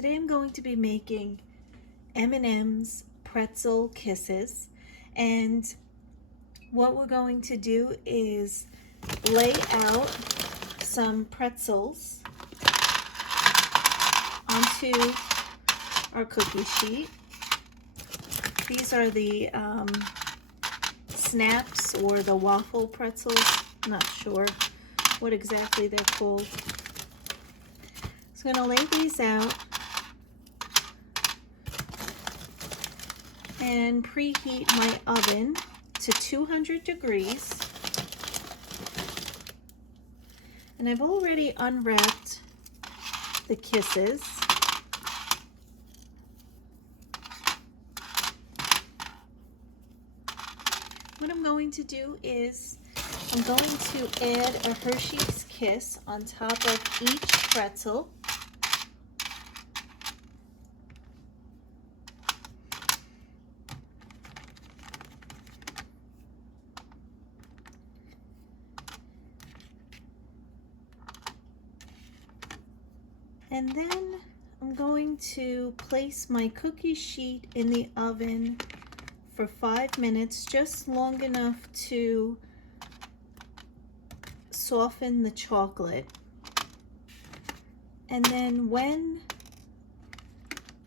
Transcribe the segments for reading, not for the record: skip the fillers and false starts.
Today I'm going to be making M&M's Pretzel Kisses, and what we're going to do is lay out some pretzels onto our cookie sheet. These are the snaps or the waffle pretzels. I'm not sure what exactly they're called. So I'm going to lay these out and preheat my oven to 200 degrees. And I've already unwrapped the kisses. What I'm going to do is I'm going to add a Hershey's Kiss on top of each pretzel. And then I'm going to place my cookie sheet in the oven for 5 minutes, just long enough to soften the chocolate. And then when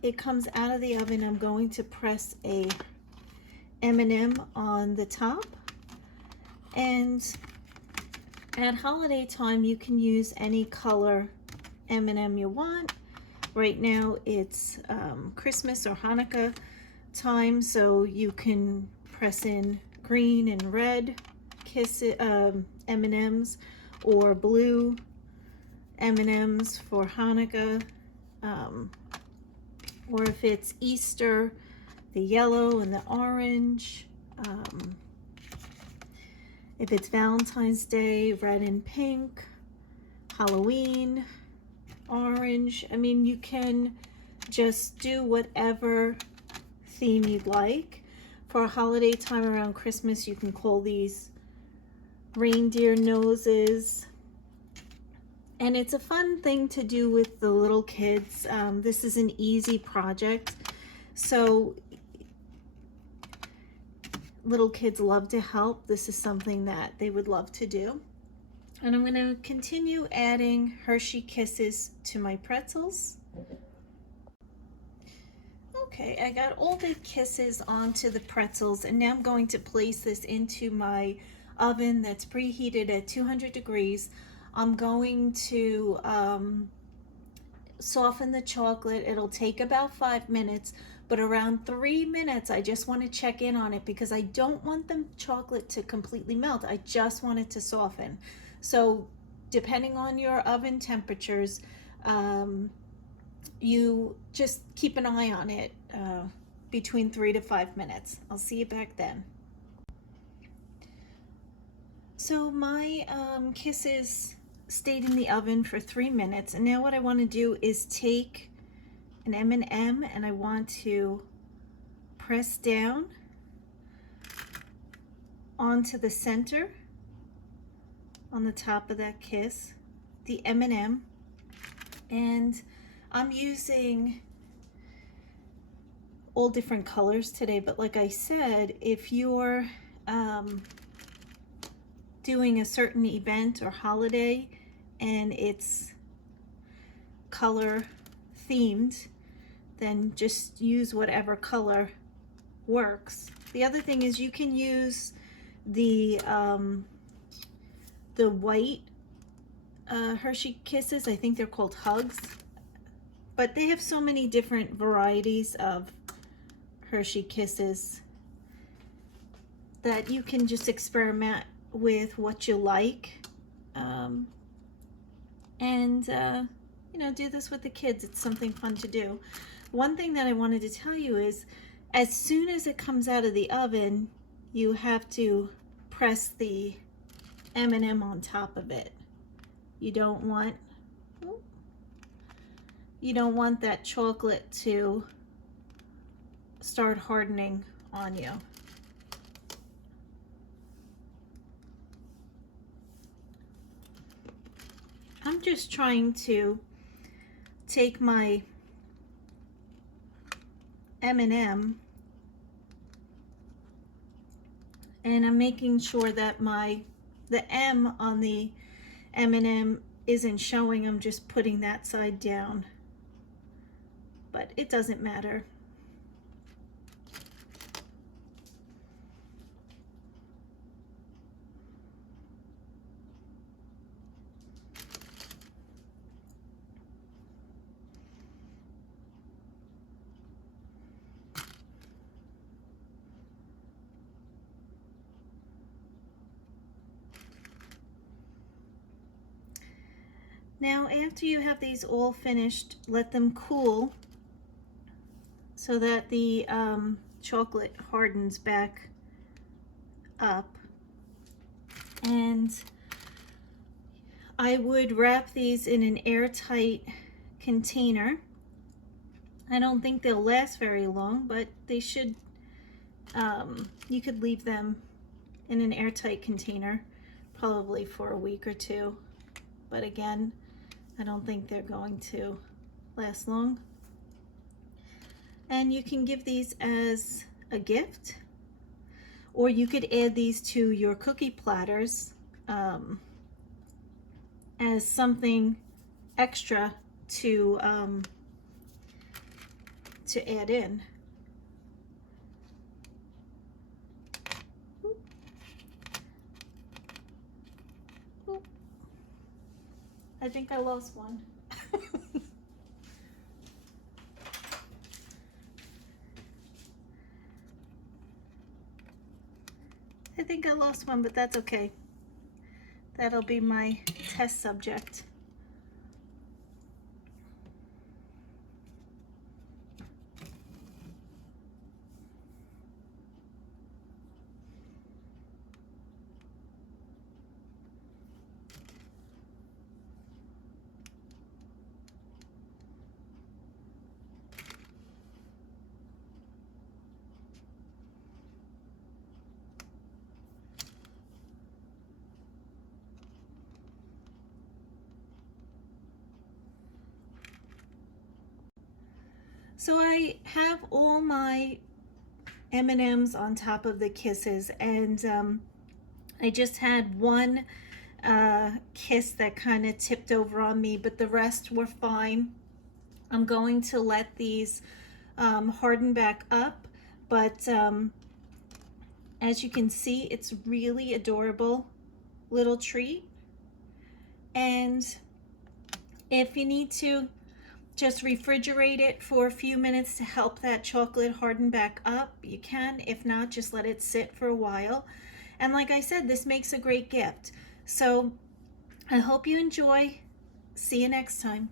it comes out of the oven, I'm going to press a M&M on the top. And at holiday time, you can use any color M&M you want. Right now it's Christmas or Hanukkah time, so you can press in green and red M&Ms or blue M&Ms for Hanukkah, or if it's Easter, the yellow and the orange. If it's Valentine's Day, red and pink. Halloween, orange. I mean, you can just do whatever theme you'd like. For a holiday time around Christmas, you can call these reindeer noses. And it's a fun thing to do with the little kids. This is an easy project. So little kids love to help. This is something that they would love to do. And I'm going to continue adding Hershey Kisses to my pretzels. Okay, I got all the kisses onto the pretzels, and now I'm going to place this into my oven that's preheated at 200 degrees. I'm going to soften the chocolate. It'll take about 5 minutes, but around 3 minutes I just want to check in on it because I don't want the chocolate to completely melt. I just want it to soften. So depending on your oven temperatures, you just keep an eye on it between 3 to 5 minutes. I'll see you back then. So my kisses stayed in the oven for 3 minutes, and now what I want to do is take an M&M and I want to press down onto the center on the top of that kiss, the M&M, and I'm using all different colors today, but like I said, if you're doing a certain event or holiday and it's color themed, then just use whatever color works. The other thing is you can use the white Hershey Kisses. I think they're called Hugs, but they have so many different varieties of Hershey Kisses that you can just experiment with what you like, and you know, do this with the kids. It's something fun to do. One thing that I wanted to tell you is as soon as it comes out of the oven, you have to press the M&M on top of it. You don't want that chocolate to start hardening on you. I'm just trying to take my M&M, and I'm making sure that the M on the M&M isn't showing. I'm just putting that side down, but it doesn't matter. Now, after you have these all finished, let them cool so that the chocolate hardens back up. And I would wrap these in an airtight container. I don't think they'll last very long, but they should, you could leave them in an airtight container probably for a week or two. But again, I don't think they're going to last long. And you can give these as a gift, or you could add these to your cookie platters as something extra to add in. I think I lost one. I think I lost one, but that's okay. That'll be my test subject. So I have all my M&Ms on top of the Kisses, and I just had one kiss that kind of tipped over on me, but the rest were fine. I'm going to let these harden back up, but as you can see, it's really adorable little treat. And if you need to, just refrigerate it for a few minutes to help that chocolate harden back up. You can. If not, just let it sit for a while. And like I said, this makes a great gift. So I hope you enjoy. See you next time.